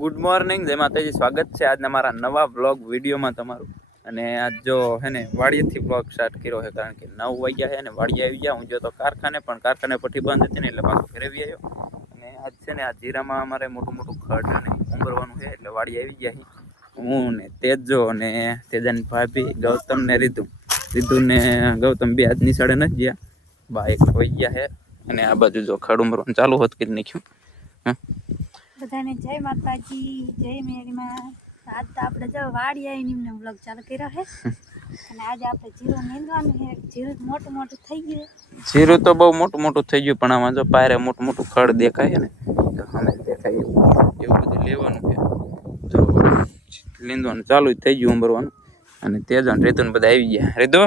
Good morning, જય માતાજી. સ્વાગત છે આજના મારા નવા વ્લોગ વિડીયોમાં તમારું. અને આજ જો હે ને વાડીએથી વ્લોગ સ્ટાર્ટ કર્યો છે, કારણ કે 9 વાગ્યા છે ને વાડીએ આવી ગયા. હું જો તો કારખાને, પણ કારખાને પટ્ટી બંધ હતી ને એટલે પાછું ઘરે આવી આવ્યો. અને આજ છે ને આ જીરામાં અમારે મોટું ખડ ને ઉંગરવાનું છે, એટલે વાડીએ આવી ગયા. હું ને તેજો ને તેજાની ભાભી ગૌતમ ને રીધુ ને ગૌતમ બે આજ નિશાળે નથી ગયા, બાઈક હોઈ ગયા છે. અને આ બાજુ જો ખડ ઉંગરવાનું ચાલુ હોત કે નાખ્યું. બધાને જય માતાજી, જય મેરીમાં. આજ તો આપણે જો વાડી આવીને એમને વ્લોગ ચાલુ કર્યો છે. અને આજે આપણે જીરું નીંદવાનું છે. જીરું મોટું થઈ ગયું. જીરું તો બહુ મોટું થઈ ગયું, પણ આમાં જો પાયરે મોટું ખડ દેખાય ને, અમે દેખાય એવું બધું લેવાનું છે. તો લીંદવાનું ચાલુ થઈ ગયું ઉંબરવાનું. અને તેજન રીતુ બધા આવી ગયા. રીતુ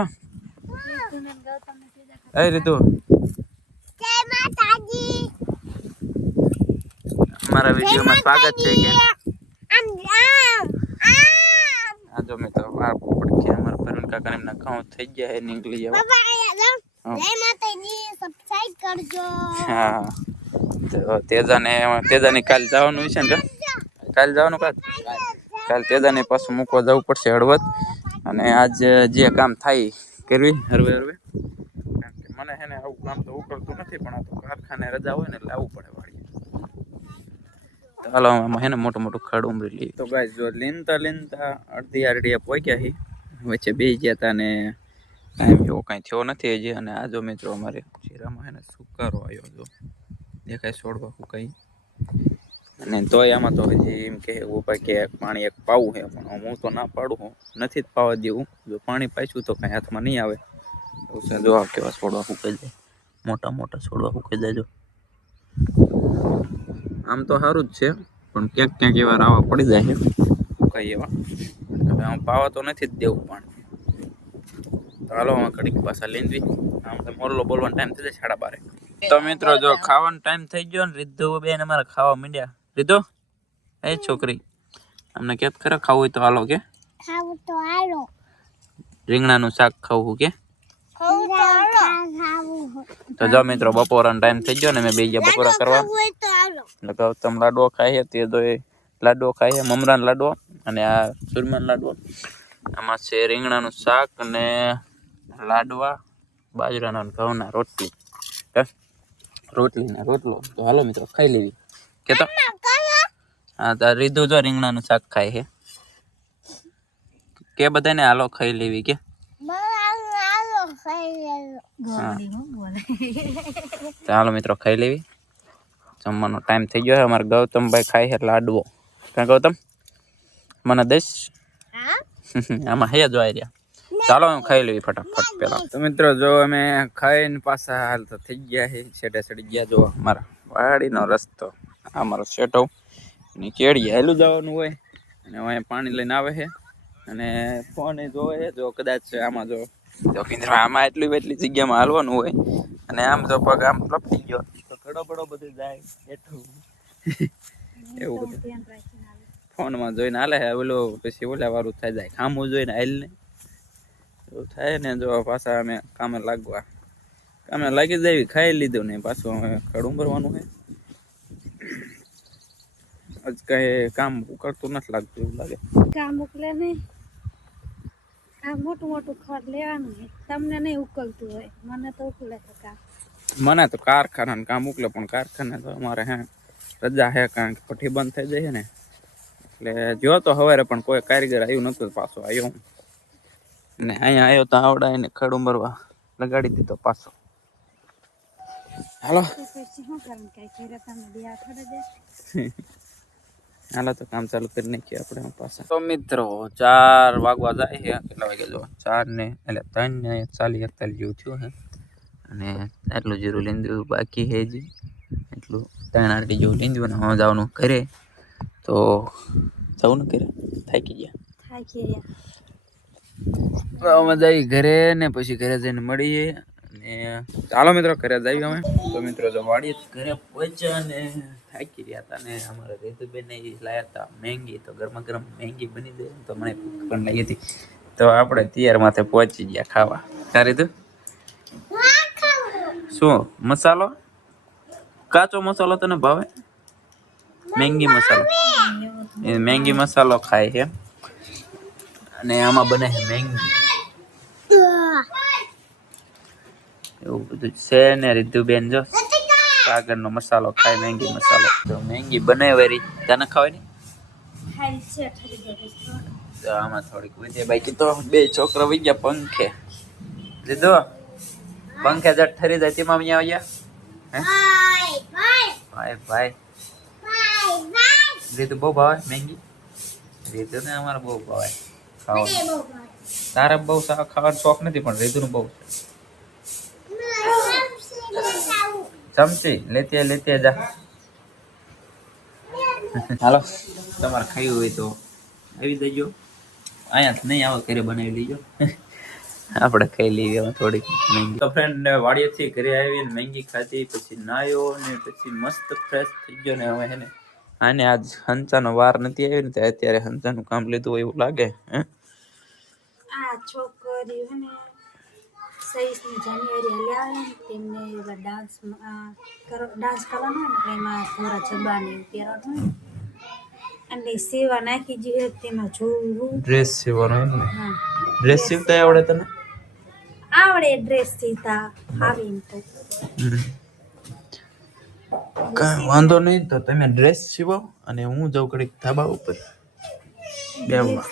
રીતુ અમારા વિડીયોમાં સ્વાગત છે કે આ જો મેં તો વાર પોપડ કે અમારા પરુણ કાકા એમના ઘઉં થઈ ગયા હે, નીકળી જાવ. જય માતાજી, સબસ્ક્રાઇબ કરજો. હા, તો તેજાને કાલ જવાનું છે ને, કાલ જવાનું કાલ તેજાને પાછું મૂકવા જવું પડશે હળવદ. અને આજ જે કામ થાય કરવી હરવે કારણ કે મને હે ને આવું કામ તો ઉકળતું નથી, પણ આ તો કારખાને રજા હોય ને એટલે આવવું પડે વાળી. હાલો, આમાં હે ને મોટું ખડ ઉમરી લઈએ. તો ગાઈસ જો લીનતા અડધી આરડીએ પહોંચ્યા હી. વચ્ચે બે ગયા હતા ને ટાઈમ એવો કાંઈ થયો નથી હજી. અને આ જો મિત્રો અમારે જીરામાં હે ને સુકારો આવ્યો, જો દેખાય છોડવા સુકાઈ. અને તોય આમાં તો હજી એમ કે ઉપાય કે પાણી એક પાવું છે, પણ હું તો ના પાડું હું, નથી જ પાવા દેવું. જો પાણી પાઈશું તો કાંઈ હાથમાં નહીં આવે. જો આ કેવા છોડવા સુકાઈ જાય, મોટા છોડવા સુકાઈ જાય. જો આમ તો સારું જ છે, પણ ક્યાંક એવા રાવા પડી જાય છે કઈ એવા. હવે આમ પાવા તો નથી જ દેવું પાણી. તો હાલો આમાં કડીક પાછા લીંદવી. આમ તો મોરલો બોલવાનો ટાઈમ થઈ જાય 12:30. તો મિત્રો જો ખાવાનો ટાઈમ થઈ ગયો ને, રીધુ બેન અમારે ખાવા માંડ્યા. રીધુ એ છોકરી અમને કેત ખરા ખાવું હોય તો હાલો કે ખાવું તો હાલો. રીંગણાનું શાક ખાવું કે તો જો મિત્રો બપોરનો ટાઈમ થઈ ગયો ને, મેં બે ગયા બપોરા કરવા. એટલે ગૌતમ લાડવો ખાય છે, તે લાડવો ખાય છે, મમરાનો લાડવો અને આ સુરમાનો લાડવો. આમાં છે રીંગણાનું શાક અને લાડવા, બાજરાના ઘઉંના રોટલી રોટલો. તો હાલો મિત્રો ખાઈ લેવી કે તો. હા, તો રીધુ જો રીંગણાનું શાક ખાય છે કે બધાને હાલો ખાઈ લેવી કે. ચાલો મિત્રો ખાઈ લેવી. જમવાનો ટાઈમ થઈ ગયો છે. અમારે ગૌતમભાઈ ખાય છે લાડવો. ક્યાં ગૌતમ મને દઈશ? આમાં હે જો રહ્યા. ચાલો હું ખાઈ લેવી ફટાફટ પેલા. તો મિત્રો જો અમે ખાઈને પાછા હાલ તો થઈ ગયા છે, છેટે ચડી ગયા. જો અમારા વાડીનો રસ્તો, આ મારો શેટો ની કેડી હેલું જવાનું હોય. અને અહીંયા પાણી લઈને આવે છે અને ફોન જોવે છે. જો કદાચ આમાં જો આમાં એટલી જગ્યામાં હાલવાનું હોય અને આમ જો પગ આમ લપટી ગયો તો ઘડો બડો બધું જાય એટલું એવું બધું ફોનમાં જોઈને હાલે છે. ઓલું પછી ઓલા વાળું થઈ જાય, ખામું જોઈને હાલ ને એવું થાય ને. જો પાછા અમે કામે લાગી જાય. ખાઈ લીધું ને પાછું અમે ખડું ભરવાનું છે. આજ કઈ કામ કરતું નથી લાગતું એવું લાગે. કામ ઉકલે નહીં. આ મોટું ખડ લેવાનું છે. તમને નહીં ઉકલતું હોય, મને તો ઉકલે છે કામ. મને તો કારખાના કામ ઉકલે, પણ કારખાના તો અમારે હે રજા છે, કારણ કે પઠ્ઠી બંધ થઈ જાય છે ને. એટલે જો તો સવારે પણ કોઈ કારીગર આવ્યું નતું, પાછો આવ્યો ને અહીંયા આવ્યો તો આવડા એને ખડ ઉંબરવા લગાડી દીધો પાછો. હાલો હાલો તો કામ ચાલુ કરી નાખીએ આપણે પાછા. તો મિત્રો 4 વાગવા જાય છે. કેટલા વાગે જો 4 ને એટલે 3 ને 40-41 જેવું થયું છે. અને આટલું જીરું લીંદવું બાકી છે જ, એટલું 3 આરટી જેવું લીંદવું. ને જવાનું ઘરે. તો જવું ને ઘરે થાકી ગયા અમે જઈ ઘરે ને પછી ઘરે જઈને મળીએ. અને ચાલો મિત્રો ઘરે જઈએ અમે. તો મિત્રો જો વાડીએ ઘરે પહોંચ્યા ને થાકી રહ્યા હતા. ને અમારે રીતુબેન લાયા હતા મેંગી. તો ગરમા ગરમ મેંગી બની ગઈ તો મને ભૂખ પણ લાગી હતી. તો આપણે તૈયાર માથે પહોંચી ગયા ખાવા. તારી તું શું મસાલો, કાચો મસાલો તને ભાવે? મેંગી મસાલો એ મેંગી મસાલો ખાય છે અને આમાં બને છે મેંગી. એવું બધું છે ને રીધુબેન જો કાગળનો મસાલો ખાય, મેંગી મસાલો. તો મેંગી બને વેરી તને ખાવાની? તો આમાં થોડીક વધે, બાકી તો બે છોકરા વઈ ગયા પંખે. લીધો પંખે જટ ઠરી જાય તેમાં અહીંયા આવ્યા. ભાઈ રીધું બહુ ભાવે મેંગી. રીધું ને અમારે બહુ ભાવે ખાવાનું. તારે બહુ ખાવાનો શોખ નથી પણ રીધું બહુ છે. ચમચી લેતી જા. હાલો તમારે ખાયું હોય તો આવી દેજો. અહીંયા નહીં આવો ઘરે બનાવી લેજો. આપણે ખાઈ લઈએ થોડીક મેંગી. તો ફ્રેન્ડ વાડીએથી ઘરે આવીને મેંગી ખાધી, પછી નાયો ને પછી મસ્ત ફ્રેશ થઈ ગયો ને હવે હે ને આને આજ હંચાનો વાર નથી આવ્યો ને અત્યારે હંચાનું કામ લીધું હોય એવું લાગે. આ છોકરી હે ને 26 જાન્યુઆરી હલ્યા ને તેમને ડાન્સ કરવાનો ને એમાં થોડા જબાને પહેરવાનું હોય અને સેવા નાખી જોઈએ તેમાં જોવું. ડ્રેસ સીવવાનો હોય ને? હા ડ્રેસ સીવતા આવડે તને? આવડે ડ્રેસ સીવતા આવી તો કાંઈ વાંધો નહીં. તો તમે ડ્રેસ સીવો અને હું જાઉં ઘડીક ધાબા ઉપર બેહવા.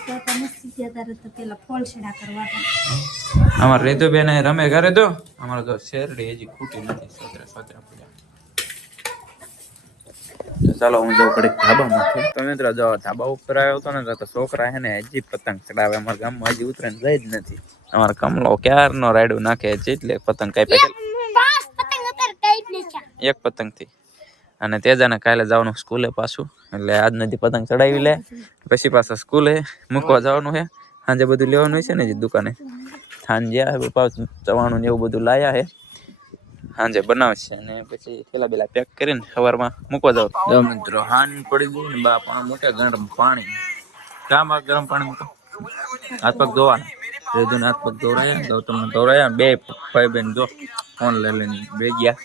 અમારે રેતો બેન રમે ઘરે તો અમારે તો શેરડી હજી ખૂટી નથી. સોતરા પડ્યા. તો ચાલો હું જાઉં ઘડીક ધાબામાંથી. તો મિત્રો જો ધાબા ઉપર આવ્યો હતો ને તો છોકરા હે ને હજી પતંગ ચડાવે. અમારા ગામમાં હજી ઉતરાયણ જાય જ નથી. અમારો કમલો ક્યારનો રાયડું નાખે છે એટલે પતંગ કાપ્યા. એક પતંગ થી અને તેજાને કાલે જવાનું સ્કૂલે પાછું, એટલે આજ નથી પતંગ ચડાવી લે પછી પાછા સ્કૂલે મૂકવા જવાનું છે. સાંજે બધું લેવાનું હોય છે ને દુકાને. સાંજે જવાનું ને એવું બધું લાયા છે. સાંજે બનાવશે અને પછી થેલા બેલા પેક કરીને સવારમાં મૂકવા જાવ. મિત્રો હાન પડી ગઈ ને બાપા મોટા ગરમ પાણી. કામાં ગરમ પાણી મૂકો. હાથ પગ ધોવાના. રેધુને હાથ પગ ધોરાયા, ગૌતમને ધોરાયા. બે ભાઈ બેન જો ફોન લઈને બે ગયા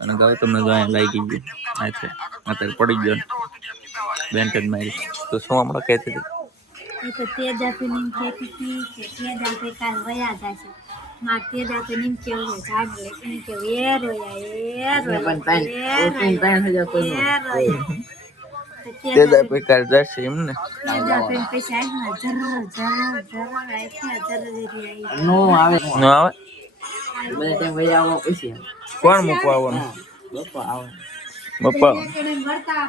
અને ગૌતમને જો અહીંયા લાગી ગયું. આ છે અત્યારે પડી ગયો બેન્ટેજ મારી. તો શું હમણાં કહેતી હતી? તો તેજા ફિલ્મ કહેતી હતી કે તેજા પે કાલ વયા જશે. માં તેજા તો નીમ કેવું જાગ લે એમ કે વેર રોયા તેજા પે કાલ જશે એમ ને? તેજા પે પૈસા આઈમાં જર નો આવે કોણ મૂકવા આવવાનું? બપ્પા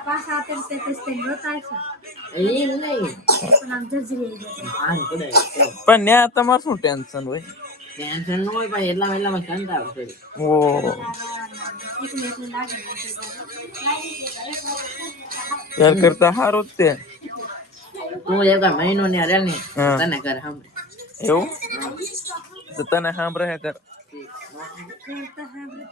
પાછા પણ ત્યાં તમારે શું ટેન્શન હોય? ટેન્શન ન હોય ભાઈ, એટલામાં કંટાળ આવે. ઓહ યાર કરતા સારું જ તે. તું એક મહિનો ને રેલ ને તને ઘર સાંભળે એવું તો તને સાંભળે કર. સાંભળે